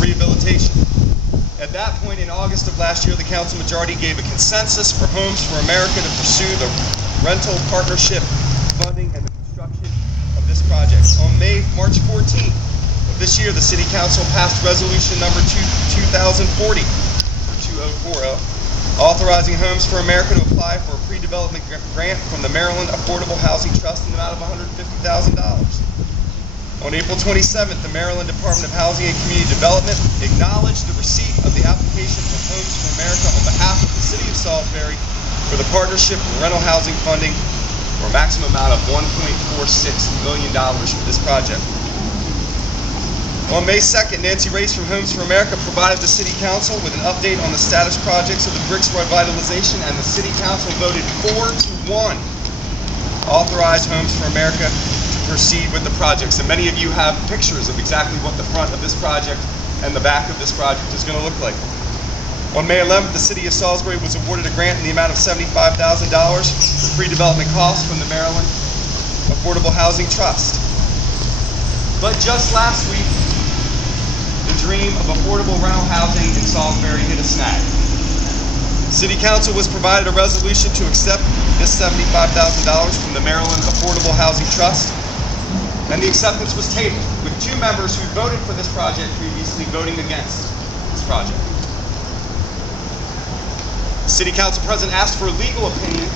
rehabilitation. At that point in August of last year, the council majority gave a consensus for Homes for America to pursue the rental partnership funding and the construction of this project. On March 14th of this year, the City Council passed resolution number 2040, or 2040, authorizing Homes for America to apply for a pre-development grant from the Maryland Affordable Housing Trust in the amount of $150,000. On April 27th, the Maryland Department of Housing and Community Development acknowledged the receipt of the application from Homes for America on behalf of the City of Salisbury for the partnership for rental housing funding for a maximum amount of $1.46 million for this project. On May 2nd, Nancy Race from Homes for America provided the City Council with an update on the status projects of the Bricks revitalization, and the City Council voted 4-1 to authorize Homes for America proceed with the projects. And many of you have pictures of exactly what the front of this project and the back of this project is going to look like. On May 11th, the City of Salisbury was awarded a grant in the amount of $75,000 for pre-development costs from the Maryland Affordable Housing Trust. But just last week, the dream of affordable rental housing in Salisbury hit a snag. City Council was provided a resolution to accept this $75,000 from the Maryland Affordable Housing Trust, and the acceptance was tabled, with 2 members who voted for this project previously voting against this project. The City Council President asked for a legal opinion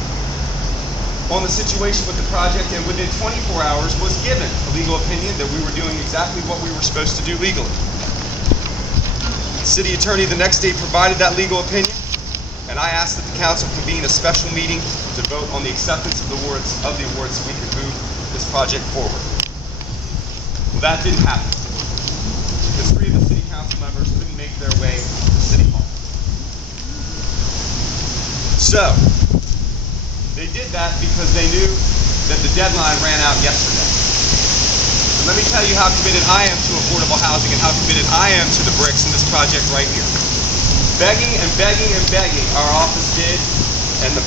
on the situation with the project, and within 24 hours was given a legal opinion that we were doing exactly what we were supposed to do legally. The City Attorney the next day provided that legal opinion, and I asked that the Council convene a special meeting to vote on the acceptance of the awards so we could move this project forward. Well, that didn't happen because 3 of the City Council members couldn't make their way to City Hall. So, they did that because they knew that the deadline ran out yesterday. So let me tell you how committed I am to affordable housing and how committed I am to the bricks in this project right here. Begging and begging and begging our office did, and the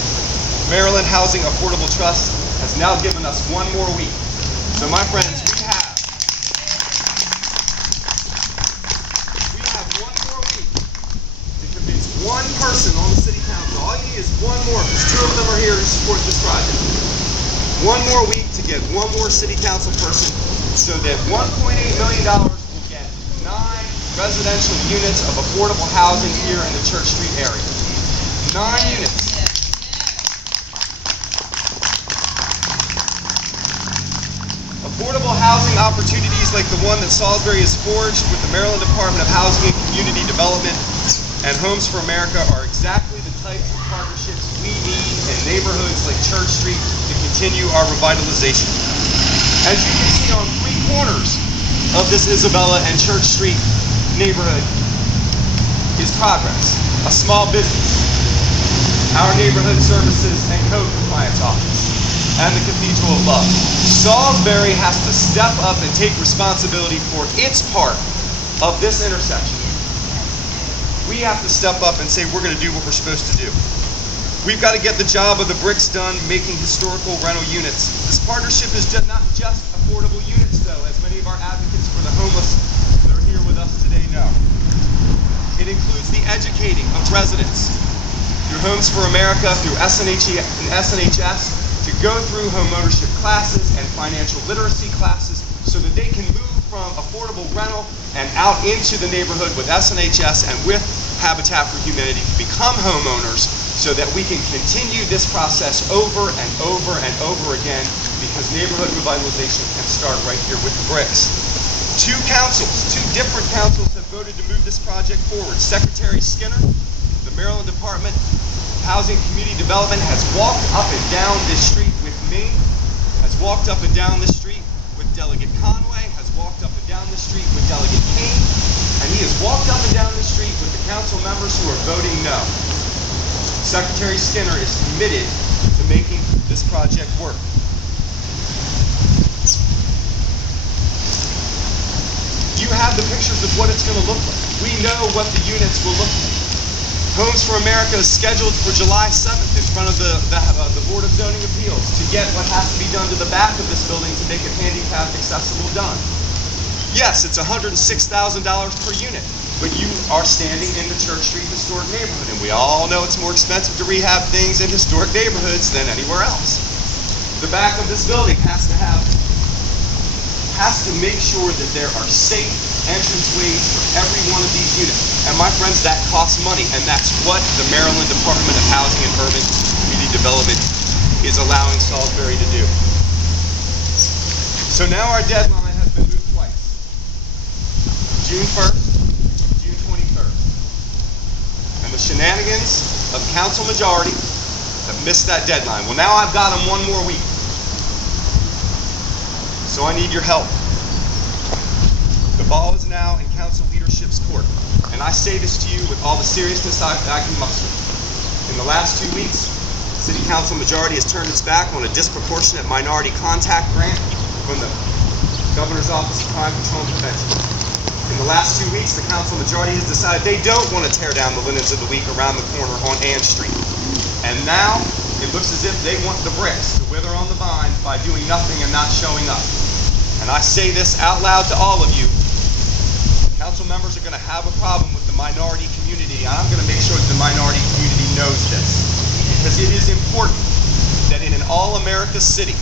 Maryland Housing Affordable Trust has now given us 1 more week. So my friends, we have 1 more week to convince 1 person on the City Council. All you need is 1 more, because 2 of them are here to support this project. 1 more week to get 1 more City Council person so that $1.8 million will get 9 residential units of affordable housing here in the Church Street area. 9 units. Affordable housing opportunities like the one that Salisbury has forged with the Maryland Department of Housing and Community Development and Homes for America are exactly the types of partnerships we need in neighborhoods like Church Street to continue our revitalization. As you can see on 3 corners of this Isabella and Church Street neighborhood is Progress, a small business, our neighborhood services and code compliance office, and the Cathedral of Love. Salisbury has to step up and take responsibility for its part of this intersection. We have to step up and say we're going to do what we're supposed to do. We've got to get the job of the bricks done making historical rental units. This partnership is not just affordable units, though, as many of our advocates for the homeless that are here with us today know. It includes the educating of residents through Homes for America, through SNHS, to go through homeownership classes and financial literacy classes so that they can move from affordable rental and out into the neighborhood with SNHS and with Habitat for Humanity to become homeowners so that we can continue this process over and over and over again, because neighborhood revitalization can start right here with the bricks. 2 different councils have voted to move this project forward. Secretary Skinner, the Maryland Department Housing Community Development, has walked up and down this street with me, has walked up and down this street with Delegate Conway, has walked up and down the street with Delegate Kane, and he has walked up and down the street with the council members who are voting no. Secretary Skinner is committed to making this project work. You have the pictures of what it's going to look like. We know what the units will look like. Homes for America is scheduled for July 7th in front of the Board of Zoning Appeals to get what has to be done to the back of this building to make it handicap accessible done. Yes, it's $106,000 per unit. but you are standing in the Church Street historic neighborhood, and we all know it's more expensive to rehab things in historic neighborhoods than anywhere else. The back of this building has to make sure that there are safe entranceways for every one of these units. And my friends, that costs money, and that's what the Maryland Department of Housing and Urban Community Development is allowing Salisbury to do. So now our deadline has been moved twice. June 1st, June 23rd. And the shenanigans of council majority have missed that deadline. Well, now I've got them one more week. So I need your help. The ball is now in council leadership's court. And I say this to you with all the seriousness I can muster. In the last 2 weeks, City Council majority has turned its back on a disproportionate minority contact grant from the Governor's Office of Crime Control and Prevention. In the last 2 weeks, the council majority has decided they don't want to tear down the Linens of the Week around the corner on Ann Street. And now, it looks as if they want the bricks to wither on the vine by doing nothing and not showing up. And I say this out loud to all of you. Council members are going to have a problem with the minority community, and I'm going to make sure that the minority community knows this. Because it is important that in an all-America city,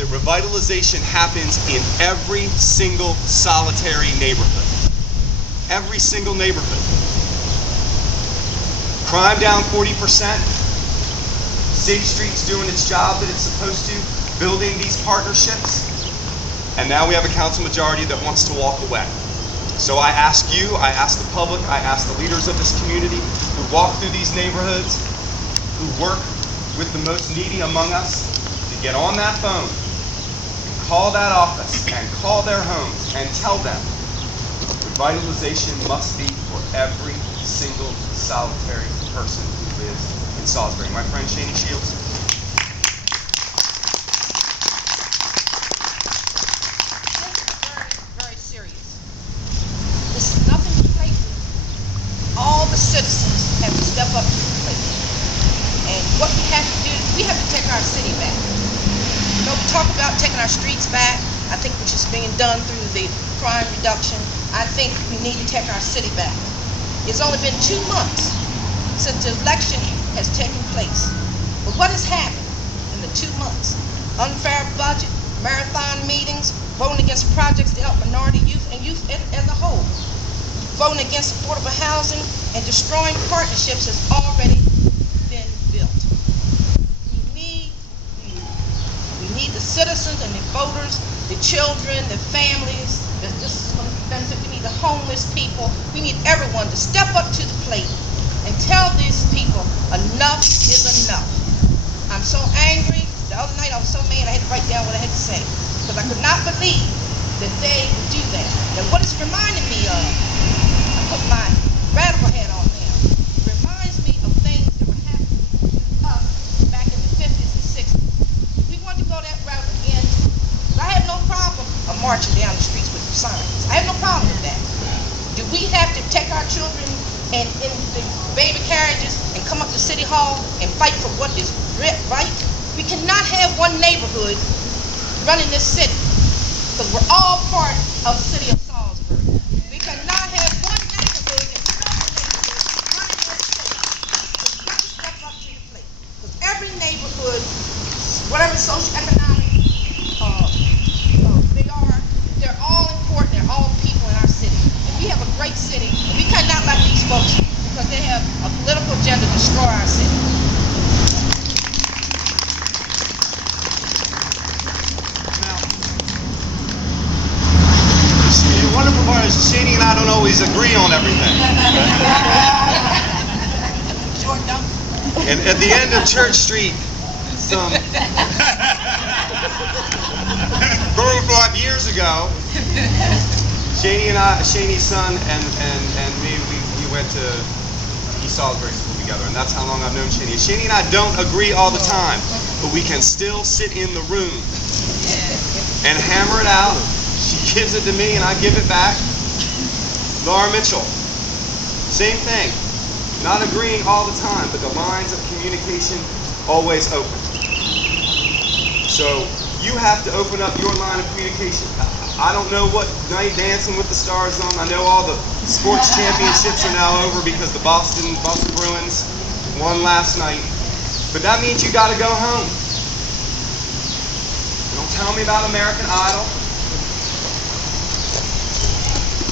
that revitalization happens in every single solitary neighborhood. Every single neighborhood. Crime down 40%. Safe Street's doing its job that it's supposed to, building these partnerships. And now we have a council majority that wants to walk away. So I ask you, I ask the public, I ask the leaders of this community who walk through these neighborhoods, who work with the most needy among us, to get on that phone, and call that office, and call their homes, and tell them revitalization must be for every single solitary person who lives in Salisbury. My friend Shani Shields. All the citizens have to step up to the plate. And what we have to do, we have to take our city back. You know, we talk about taking our streets back, I think which is being done through the crime reduction. I think we need to take our city back. It's only been 2 months since the election has taken place. But what has happened in the 2 months? Unfair budget, marathon meetings, voting against projects to help minority youth and youth as a whole. Voting against affordable housing and destroying partnerships has already been built. We need the citizens and the voters, the children, the families. This is going to benefit. We need the homeless people. We need everyone to step up to the plate and tell these people enough is enough. I'm so angry. The other night I was so mad I had to write down what I had to say because I could not believe that they would do that. And what it's reminding me of, I put my radical hat on now. It reminds me of things that were happening to us back in the 50s and 60s. If we want to go that route again, I have no problem of marching down the streets with signs. I have no problem with that. Do we have to take our children and in the baby carriages and come up to City Hall and fight for what is right? We cannot have one neighborhood running this city because we're all part of the city of Salisbury. We cannot have one neighborhood and another neighborhood running this city. We've got to step up to the plate. Because every neighborhood, whatever socioeconomic they are, they're all important. They're all people in our city. And we have a great city, and we cannot let these folks, because they have a political agenda, destroy our city. The wonderful part is Shani and I don't always agree on everything. Short dump. And at the end of Church Street, some 35 years ago, Shani's son and me, we went to East Salisbury School together, and that's how long I've known Shani. Shani and I don't agree all the time, but we can still sit in the room and hammer it out. She gives it to me and I give it back. Laura Mitchell, same thing. Not agreeing all the time, but the lines of communication always open. So you have to open up your line of communication. I don't know what night Dancing with the Stars is on. I know all the sports championships are now over because the Boston Bruins won last night. But that means you got to go home. Don't tell me about American Idol.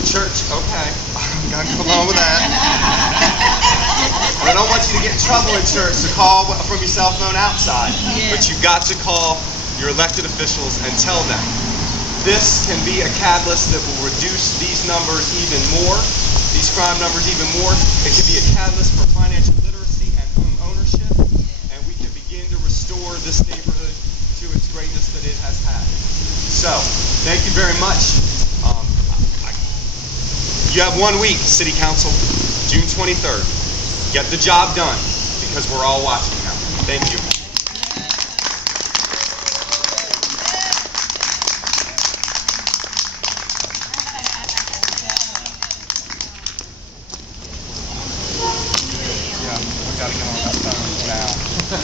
Church, okay. I'm going to go along with that. And I don't want you to get in trouble in church, so call from your cell phone outside. But you've got to call your elected officials and tell them. This can be a catalyst that will reduce these numbers even more, these crime numbers even more. It can be a catalyst for financial literacy and home ownership, and we can begin to restore this neighborhood to its greatness that it has had. So, thank you very much. You have 1 week, City Council, June 23rd. Get the job done, because we're all watching now. Thank you.